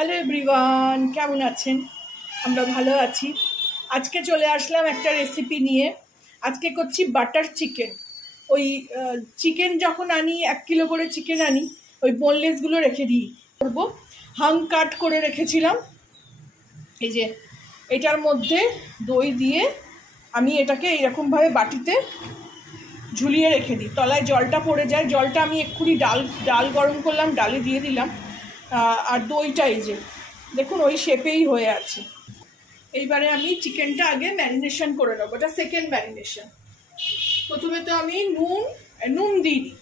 Hello everyone, কেমন আছেন? আমরা ভালো আছি। আজকে চলে আসলাম একটা রেসিপি নিয়ে। আজকে করছি বাটার চিকেন। ওই চিকেন যখন আনি 1 কিলো করে চিকেন আনি, ওই বোনলেসগুলো রেখে দিই। করবো হাং কাট করে রেখেছিলাম। এই যে এটার মধ্যে দই দিয়ে আমি এটাকে এইরকমভাবে বাটিতে ঝুলিয়ে রেখে দিই। তলায় জলটা পড়ে যায়, জলটা আমি এক্ষুনি ডাল গরম করলাম, ডালে দিয়ে দিলাম। আর দইটা এই যে দেখুন ওই শেপেই হয়ে আছে। এইবারে আমি চিকেনটা আগে ম্যারিনেশন করে নেবো, এটা সেকেন্ড ম্যারিনেশন। প্রথমে তো আমি নুন দিইনি,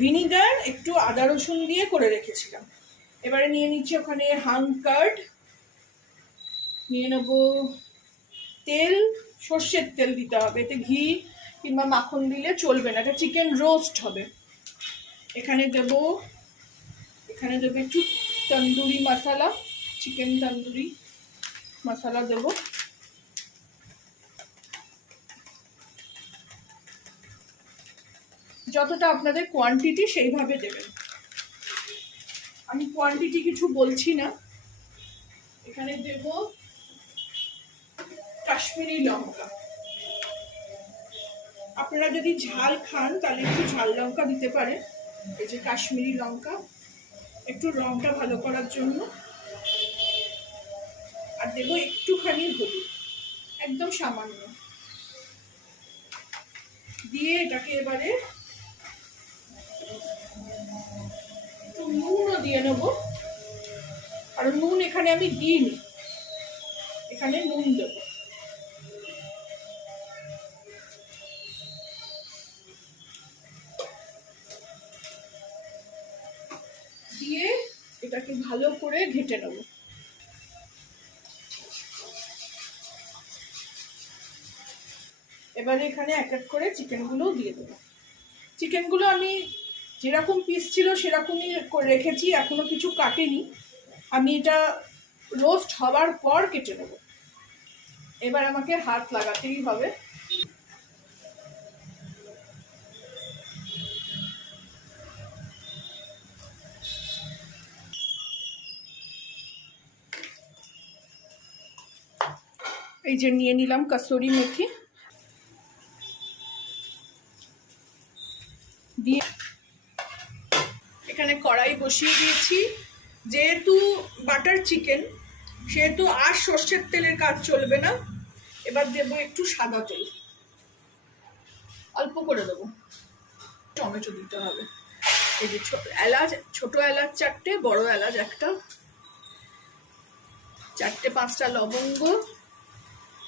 ভিনিগার একটু আদা রসুন দিয়ে করে রেখেছিলাম। এবারে নিয়ে নিচ্ছি ওখানে হাং কার্ড, নিয়ে নেবো তেল, সর্ষের তেল দিতে হবে, এতে ঘি কিংবা মাখন দিলে চলবে না, এটা চিকেন রোস্ট হবে। এখানে দেবো একটু তন্দুরি মশলা, চিকেন তন্দুরি মশলা দেব। যতটা আপনাদের কোয়ান্টিটি সেইভাবে দেবেন, আমি কোয়ান্টিটি কিছু বলছি না। এখানে দেব কাশ্মীরি লঙ্কা, আপনারা যদি ঝাল খান তাহলে একটু ঝাল লঙ্কা দিতে পারেন। এই যে কাশ্মীরি লঙ্কা, একটু রংটা ভালো করার জন্য। আর দেবো একটুখানি হলুদ, একদম সামান্য দিয়ে এটাকে এবারে একটু নুনও দিয়ে নেবো। আর নুন এখানে আমি দিইনি, এখানে নুন দেব। দিয়ে এটাকে ভালো করে ঘেঁটে নেব। এবারে এখানে এক এক করে চিকেনগুলো দিয়ে দেবো। চিকেনগুলো আমি যেরকম পিস ছিল সেরকমই রেখেছি, এখনো কিছু কাটিনি। আমি এটা রোস্ট হবার পর কেটে নেব। এবার আমাকে হাত লাগাতেই হবে। এই যে নিয়ে নিলাম কসুরি মেথি, দিয়ে এখানে কড়াই বসিয়ে দিয়েছি। যেহেতু বাটার চিকেন সেহেতু আর সর্ষের তেলের কাজ চলবে না। এবার দেবো একটু সাদা তেল, অল্প করে দেবো। টমেটো দিতে হবে। এই যে ছোট এলাচ 4টে, বড় এলাচ 1টা, 4-5টা লবঙ্গ,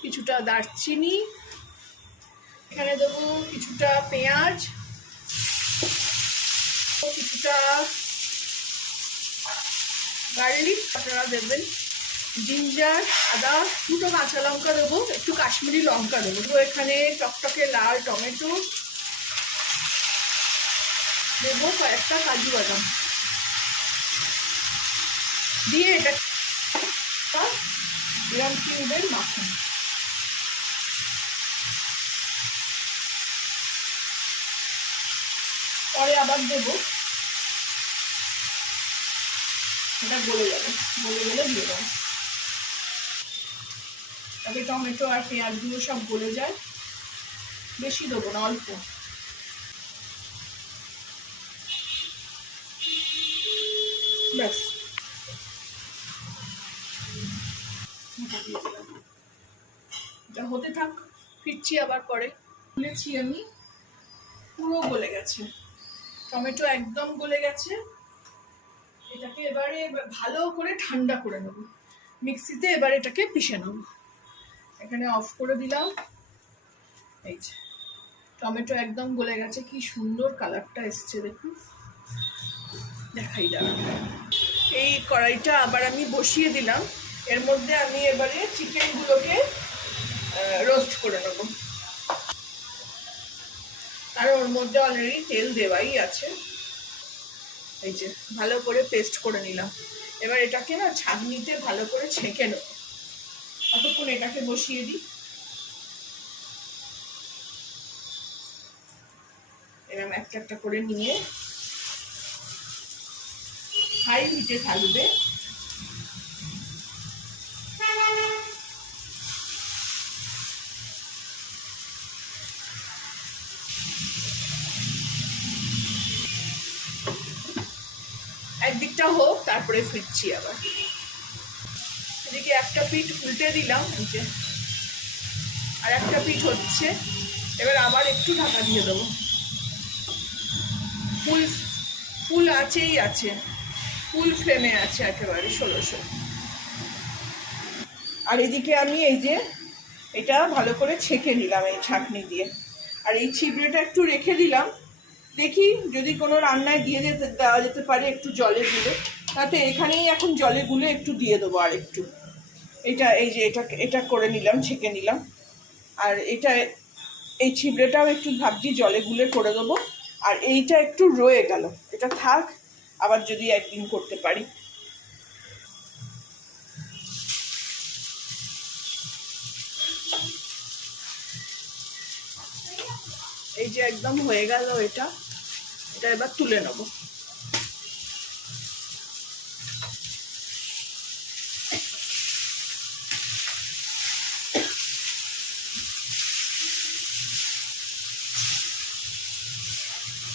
কিছুটা দারচিনি। এখানে দেবো কিছুটা পেঁয়াজ, কিছুটা গার্লিক আপনারা দেবেন, জিঞ্জার, আদা, 2টো কাঁচা লঙ্কা দেবো, একটু কাশ্মীরি লঙ্কা দেবো। তো এখানে টকটকে লাল টমেটো দেবো, কয়েকটা কাজু বাদাম দিয়ে এটা গ্রাম কিউবের মাখন। পরে আবার দেবো, এটা গলে যাবে, গলে গলে দিয়ে দেবো, তাতে টমেটো আর পেঁয়াজগুলো সব গলে যায়। বেশি দেবো না, অল্প। ব্যাস, এটা হতে থাক, ফিরছি আবার পরে। খুলেছি আমি, পুরো গলে গেছে, টমেটো একদম গলে গেছে। এটাকে এবারে ভালো করে ঠান্ডা করে নেব, মিক্সিতে এবার এটাকে পিষে নেব। এখানে অফ করে দিলাম। এই যে টমেটো একদম গলে গেছে, কি সুন্দর কালারটা এসছে দেখুন। দেখাই দাঁড়ান, এই কড়াইটা আবার আমি বসিয়ে দিলাম। এর মধ্যে আমি এবারে চিকেনগুলোকে রোস্ট করে নেব, আর ওর মধ্যে অলরেডি তেল দেওয়াই আছে। এই যে ভালো করে পেস্ট করে নিলাম। এবার এটাকে না ছাঁকনিতে ভালো করে ছেঁকে নেব। ততক্ষণ এটাকে বসিয়ে দিই। এরকম একটা একটা করে নিয়ে হাই হিটে থাকবে, তারপরে ফিরছি আবার। এদিকে একটা পিঠ উল্টে দিলাম, এই যে আর একটা পিঠ হচ্ছে। এবার আবার একটু ঢাকা দিয়ে দেবো। ফুল ফুল আছেই আছে, ফুল ফ্লেমে আছে একেবারে 1600। আর এদিকে আমি এই যে এটা ভালো করে ছেঁকে নিলাম এই ছাঁকনি দিয়ে। আর এই ছিবড়েটা একটু রেখে দিলাম, দেখি যদি কোনো রান্নায় দিয়ে দেওয়া যেতে পারে একটু জলে গুলে, তাতে এখানেই এখন জলে গুলে একটু দিয়ে দেবো আর একটু। এটা এই যে এটা করে নিলাম, ছেঁকে নিলাম। আর এটা এই ছিবড়েটাও একটু ভাবছি জলে গুলে করে দেবো। আর এইটা একটু রয়ে গেল, এটা থাক, আবার যদি একদিন করতে পারি। এই যে একদম হয়ে গেল এটা এবার তুলে নেব।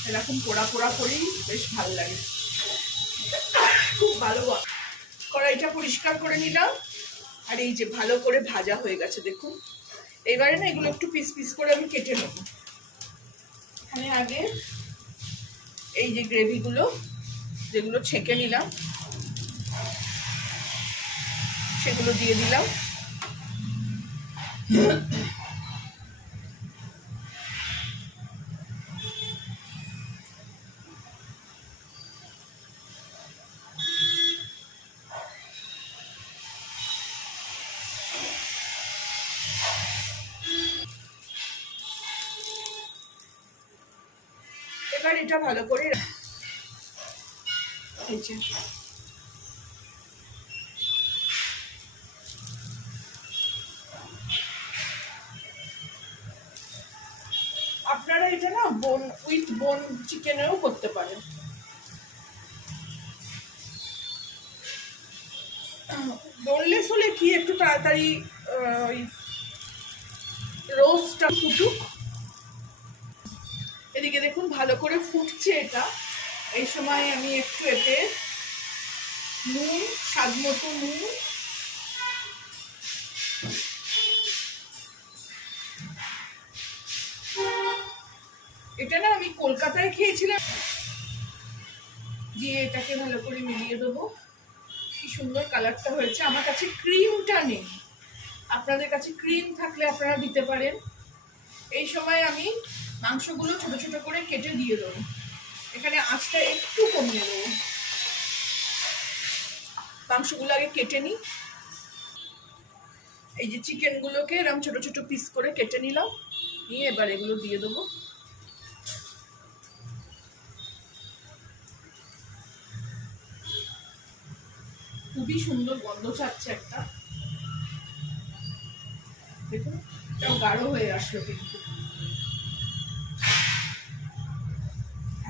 এরকম পোড়া পোড়া করেই বেশ ভালো লাগে, খুব ভালো। কড়াইটা পরিষ্কার করে নিলাম। আর এই যে ভালো করে ভাজা হয়ে গেছে দেখুন। এবারে না এগুলো একটু পিস পিস করে আমি কেটে নেব। এখানে আগে এই যে গ্রেভিগুলো যেগুলো ছেঁকে নিলাম সেগুলো দিয়ে দিলাম। এবার এটা ভালো করে এই যে আপনারা এটা না বোন উইথ বোন চিকেনেও করতে পারেন। বোনলেস হলে কি একটু তাড়াতাড়ি রোস্টটা ফুটুক। এদিকে দেখুন ভালো করে ফুটছে এটা। এই সময় আমি একটু এতে নুন, স্বাদ মতো নুন, এটা না আমি কলকাতায় খেয়েছিলাম, দিয়ে এটাকে ভালো করে মিলিয়ে দেবো। কি সুন্দর কালারটা হয়েছে। আমার কাছে ক্রিমটা নেই, আপনাদের কাছে ক্রিম থাকলে আপনারা দিতে পারেন। এই সময় আমি মাংসগুলো ছোট ছোট করে কেটে দিয়ে দেবো। এখানে আঁচটা একটু কমিয়ে দেবো। মাংসগুলো আগে কেটে নিই। এই যে চিকেনগুলোকে এরকম ছোট ছোট পিস করে কেটে নিলাম, নিয়ে এবার এগুলো দিয়ে দেবো। খুবই সুন্দর গন্ধ ছাড়ছে একটা, দেখুন এটাও গাঢ় হয়ে আসলো। কিন্তু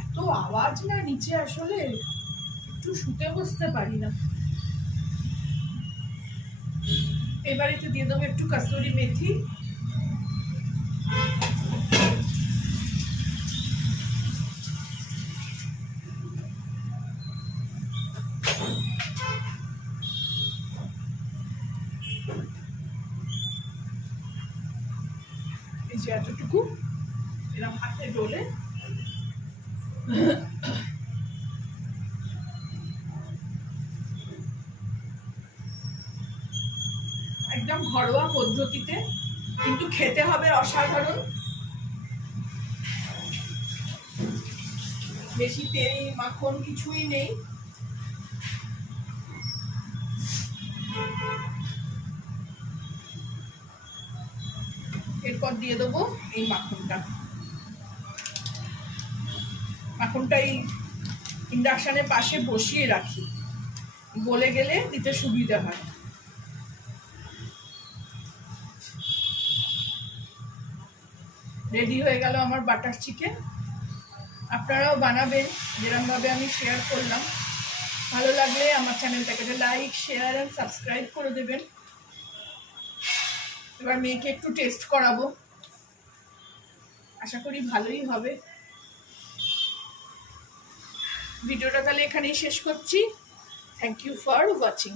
এত আওয়াজ না নিচে, আসলে একটু শুতে বসতে পারি না। এবার এতে দিয়ে দেবো একটু কসুরি মেথি, এই যে এতটুকু এরকম হাতে ডলে একদম ঘরোয়া পদ্ধতিতে, কিন্তু খেতে হবে অসাধারণ। বেশি তেল মাখন কিছুই নেই। এরপর দিয়ে দেবো এই মাখনটা। মাখনটা এই ইন্ডাকশনের পাশে বসিয়ে রাখি, গলে গেলে দিতে সুবিধা হয়। রেডি হয়ে গেল আমার বাটার চিকেন। আপনারাও বানাবেন যেরকমভাবে আমি শেয়ার করলাম। ভালো লাগলে আমার চ্যানেলটাকে লাইক, শেয়ার আর সাবস্ক্রাইব করে দেবেন। এবার মেয়েকে একটু টেস্ট করাবো, আশা করি ভালোই হবে। ভিডিওটা তাহলে এখানেই শেষ করছি। Thank you for watching.